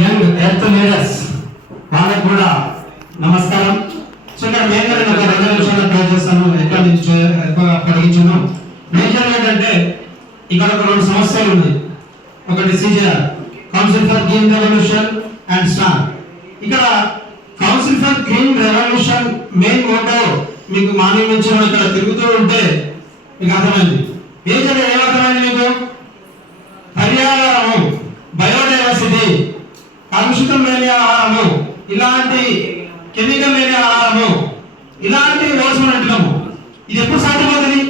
Young earth leaders వాళ్ళకి కూడా నమస్కారం. సో ఇక్కడ మేజర్ ఒక 2 నిమిషాలు ట్రై చేస్తాను. ఎక్కడి నుంచి ఎక్కువగా పొడిగించాను. మేజర్ ఏంటంటే ఇక్కడ ఒక 2 సమస్యలు ఉన్నాయి. ఒకటి CGR, council for green revolution and star. ఇక్కడ council for green revolution main motto మీకు మార్నింగ్ నుంచి ఇక్కడ తిరుగుతూ ఉంటే మీకు అర్థమైంది. మేజర్ ఏమర్థమైంది మీకు? పర్యావరణము, బయోడైవర్సిటీ, కలుషితం లేని ఆహారము, ఇలాంటి కెమికల్ లేని ఆహారము, ఇలాంటి రోజు మనం అంటున్నాము. ఇది ఎప్పుడు సాధ్యమవుతుంది?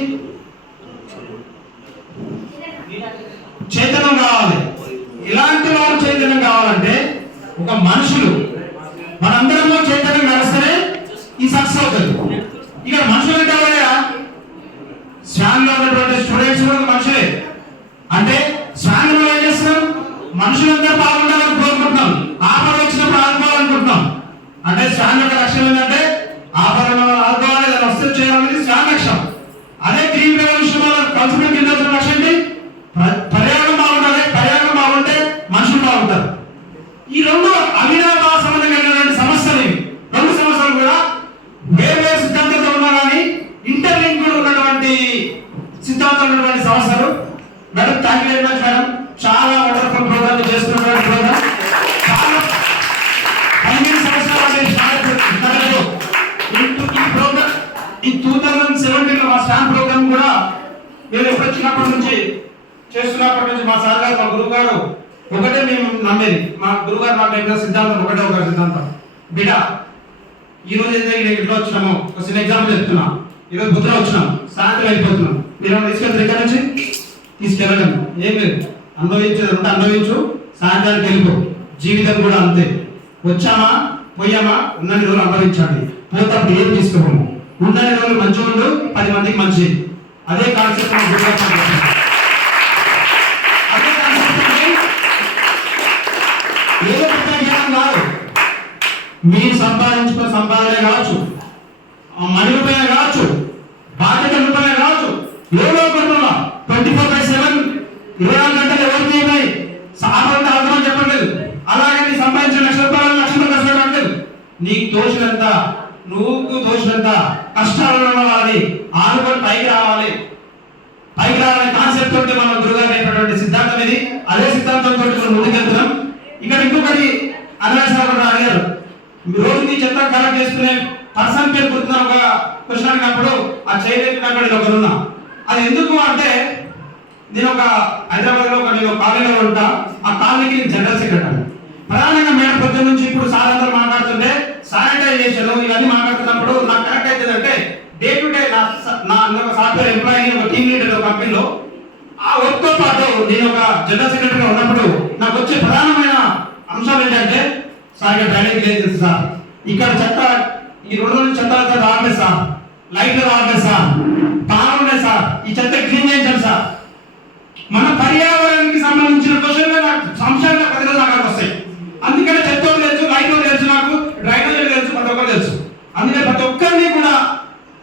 చైతన్యం కావాలి. ఇలాంటి వారు చైతన్యం కావాలంటే ఒక మనుషులు మనందరంలో చైతన్యం నడుస్తేనే ఈ సక్సెస్ అవుతుంది. ఇక మనుషులు అంటే ఎవరయ్యా? స్వామిలో ఉన్నటువంటి స్టూడెంట్స్ కూడా మనుషులే. అంటే స్వామిలో ఏం చేస్తున్నాం? మనుషులందరూ బాగుండాలని కోరుకుంటున్నాం. ఆపద వచ్చినప్పుడు ఆదుకోవాలనుకుంటున్నాం. అంటే స్వామి యొక్క లక్ష్యం ఏంటంటే ఆపదను ఆదుకోవాలి, దాన్ని వస్తు చేయాలనేది స్వామి లక్ష్యం. అదే గ్రీన్ రెవల్యూషన్ వల్ల కౌన్సిల్ కింద లక్ష్యం ఏంటి? పర్యావరణం బాగుండాలి. పర్యావరణం బాగుంటే మనుషులు బాగుంటారు. ఈ 2 అవినాభావ సంబంధం కలిగినటువంటి సమస్యలు ఇవి. 2 సమస్యలు కూడా వేర్వేరు సిద్ధాంతాలతో ఉన్నా కానీ ఇంటర్లింక్ ఉన్నటువంటి సిద్ధాంతాలు ఉన్నటువంటి సమస్యలు. Madam thank you very much madam. చాలా వండర్ఫుల్ ప్రోగ్రామ్ చేస్తున్నటువంటి ప్రోగ్రామ్. చాలా 15 సంవత్సరాలు ఈ ప్రోగ్రామ్ ఈ 2017 మా స్టాంప్ ప్రోగ్రామ్ కూడా నేను ఎప్పుడు వచ్చినప్పటి నుంచి చేస్తున్నప్పటి నుంచి మా సార్ గారు, మా గురువు గారు ఒకటే మేము నమ్మేది. మా గురువు గారు నాకు చెప్పిన సిద్ధాంతం ఒక సిద్ధాంతం. బిడ్డ ఈ రోజు ఎందుకు ఇట్లా వచ్చినాము? ఒక చిన్న ఎగ్జాంపుల్ చెప్తున్నా. ఈరోజు బుద్ధులు వచ్చినాం, సాయంత్రం వెళ్ళిపోతున్నాం. మీరు తీసుకెళ్తారు ఇక్కడ నుంచి? తీసుకెళ్ళడం ఏం లేదు. అనుభవించేదంటే అనుభవించు, సాయంత్రానికి వెళ్ళిపో. జీవితం కూడా అంతే. వచ్చామా పోయామా, ఉన్నన్ని రోజులు అనుభవించండి. పోతప్పుడు ఏం తీసుకోము. ఉన్నన్ని రోజులు మంచిగా ఉండు, 10 మందికి మంచి. అదే కాన్సెప్ట్ ఏదో పెద్ద జ్ఞానం కాదు. మీరు సంపాదించుకున్న సంపాదనే కావచ్చు, మనీ రూపాయలు కావచ్చు, బాధ్యత రూపాయలు కావచ్చు, ఏదో ఒకటిలో 24/7 24 గంటలు ఎవరికి ఉన్నాయి? సాధారణ అర్థమని చెప్పట్లేదు. అలాగే నీ సంపాదించిన లక్షల రూపాయలు కష్టపడలేదు. నీకు తోచినంత, నువ్వు తోచినంత కష్టాలు ఉన్న వాళ్ళని ఆనుకొని పైకి రావాలి. పైకి రావాలనే కాన్సెప్ట్ తోటి మన గురుగారు నేర్పినటువంటి సిద్ధాంతం ఇది. అదే సిద్ధాంతంతో మనం ముందుకెళ్తున్నాం. ఇక్కడ ఇంకొకటి అన్వేషణ అడిగారు. రోజు నీ చెత్త కలెక్ట్ చేసుకునే పర్సన్ పేరు గుర్తున్నా ఒక క్వశ్చన్ అడిగినప్పుడు ఆ చేయలేకపోయినప్పుడు ఒకరున్నా. అది ఎందుకు అంటే నేను ఒక హైదరాబాద్ లో నేను కాలనీలో ఉంటా. ఆ కాలనీకి నేను జనరల్ సెక్రటరీ. ప్రధానంగా మేడం పొద్దున్న నుంచి ఇప్పుడు సార్ మాట్లాడుతుంటే శానిటైజేషన్ ఇవన్నీ మాట్లాడుతున్నప్పుడు నాకు కరెక్ట్ అవుతుంది. అంటే డే టు డే నా సాఫ్ట్వేర్ ఎంప్లాయీ, ఒక టీమ్ లీడర్ ఒక కంపెనీలో ఆ వర్క్ తో పాటు నేను ఒక జనరల్ సెక్రటరీగా ఉన్నప్పుడు నాకు వచ్చే ప్రధానమైన అంశాలు ఏంటంటే, సార్ ఇక్కడ డ్రైనేజ్ లేదు సార్, ఇక్కడ చెత్త ఈ 2 రోజులు చెత్త రావట్లేదు సార్, లైట్లు రావట్లేదు సార్, పాలు ఉన్నాయి సార్, ఈ చెత్త క్లీన్ చేయించాలి సార్. మన పర్యావరణానికి సంబంధించిన క్వశ్చన్లు అంశాలు ప్రతి రోజు నాకు వస్తాయి. అందుకనే చెత్త తెలుసు, లైట్లు తెలుసు, నాకు డ్రైనేజ్ తెలుసు, ప్రతి ఒక్కరు తెలుసు. అందుకని ప్రతి ఒక్కరిని కూడా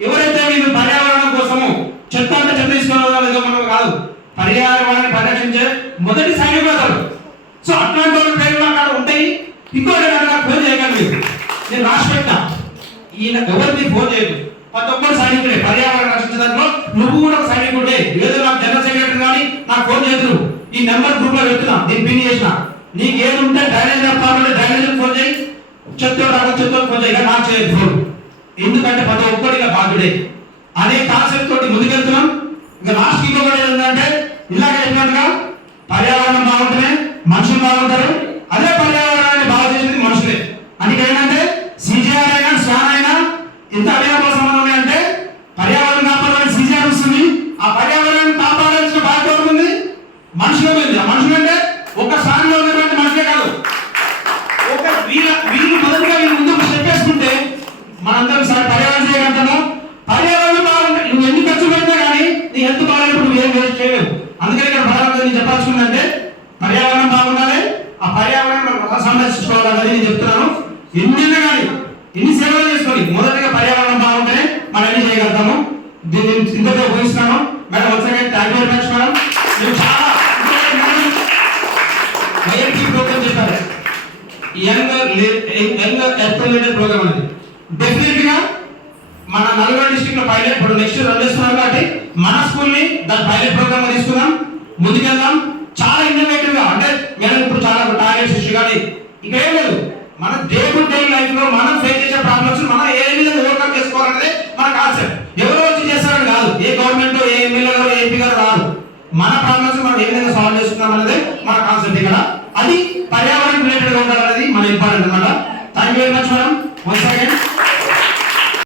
ఎవరైతే మీరు పర్యావరణం కోసము చెత్త అంటే చెత్త తీసుకోవాలో మనం కాదు, పర్యావరణాన్ని పరిరక్షించే మొదటి సైనికులు. సో అట్లాంటి వాళ్ళ పేర్లు అక్కడ ఉంటాయి. ఇంకోటి నాకు ఫోన్ చేయకండి, నేను రాసి పెట్టా. ఈయన ఎవరిని ఫోన్ చేయదు, ప్రతి ఒక్కరు సైనికుడే. పర్యావరణ రక్షించడంలో నువ్వు కూడా ఒక సైనికుడే. ఏదో నాకు జనరల్ సెక్రటరీ కానీ నాకు ఫోన్ చేతులు ఈ నెంబర్ గ్రూప్ లో పెడుతున్నా, నేను పిన్ చేసిన. నీకు ఏది ఉంటే డ్రైనేజ్ చెప్పాలంటే డ్రైనేజ్ ఫోన్ చేయి, చెత్త ఫోన్ చేయి, నాకు చేయదు ఫోన్. ఎందుకంటే ప్రతి ఒక్కడిగా బాధ్యుడే. అనే కాన్సెప్ట్ తోటి ముందుకెళ్తున్నాం. ఇంకా లాస్ట్ ఇంకొకటి ఏంటంటే ఇలాగ చెప్పినట్టుగా పర్యావరణం బాగుంటేనే మనుషులు బాగుంటారు. అదే పర్యావరణాన్ని బాగు చేసేది మనుషులే. అందుకే ఏంటంటే సిజిఆర్ అయినా స్వాన్ అయినా ఎంత అవినాభావ సంబంధం అంటే పర్యావరణం కాపాడాలని సిజిఆర్ వస్తుంది. ఆ పర్యావరణాన్ని కాపాడాల్సిన బాధ్యత ఉంది మనుషులకు ఉంది. ఆ మనుషులు అంటే ఒక స్థానంలో ఉన్నటువంటి మనుషులే కాదు, ఒక వీళ్ళు మొదటిగా వీళ్ళు ముందుకు చెప్పేసుకుంటే మనందరం సరే పర్యావరణం చేయగలుగుతాము. పర్యావరణం బాగుంటే నువ్వు ఎన్ని ఖర్చు పెట్టినా కానీ నీ హెల్త్ బాగాలేనప్పుడు నువ్వు ఏం వేస్ట్ చేయలేవు. అందుకని ఇక్కడ ప్రధానంగా నేను చెప్పాల్సిందంటే పర్యావరణం బాగుండాలి, ఆ పర్యావరణం మనం సంరక్షించుకోవాలన్నది నేను చెప్తున్నాను. ఎన్నైనా కానీ ఎన్ని సేవలు చేసుకొని మొదటిగా పర్యావరణం బాగుంటేనే మనం ఎన్ని చేయగలుగుతాము. దీన్ని ఇంతతో ఊహిస్తున్నాను. Madam once again thank you very much madam. చాలా ప్రోగ్రామ్ చెప్పారు. యంగ్ ఎర్త్ రిలేటెడ్ ప్రోగ్రామ్ అనేది డెఫినెట్ గా మన నల్గొండ డిస్ట్రిక్ట్ లో పైలట్ ఇప్పుడు నెక్స్ట్ రన్ చేస్తున్నారు కాబట్టి మన స్కూల్ ని దాని పైలట్ ప్రోగ్రామ్ గా తీసుకుందాం, ముందుకెళ్దాం. చాలా ఇన్నోవేటివ్ గా అంటే మేడం ఇప్పుడు చాలా టార్గెట్స్ ఇష్యూ కానీ ఇక ఏం లేదు, మన డే టు డే లైఫ్ లో మనం ఫేస్ చేసే ప్రాబ్లమ్స్ మనం ఏ విధంగా ఓవర్కమ్ చేసుకోవాలనేది మన కాన్సెప్ట్. ఎవరో వచ్చి చేస్తారని కాదు, ఏ గవర్నమెంట్ ఏ ఎమ్మెల్యే గారు ఏ ఎంపీ గారు రాదు, మన ప్రాబ్లమ్స్ మనం ఏ విధంగా సాల్వ్ చేసుకుందాం అనేది మన కాన్సెప్ట్ ఇక్కడ. అది పర్యావరణ రిలేటెడ్ గా ఉండాలనేది మన ఇంపార్టెంట్ అనమాట. Thank you very much madam once again.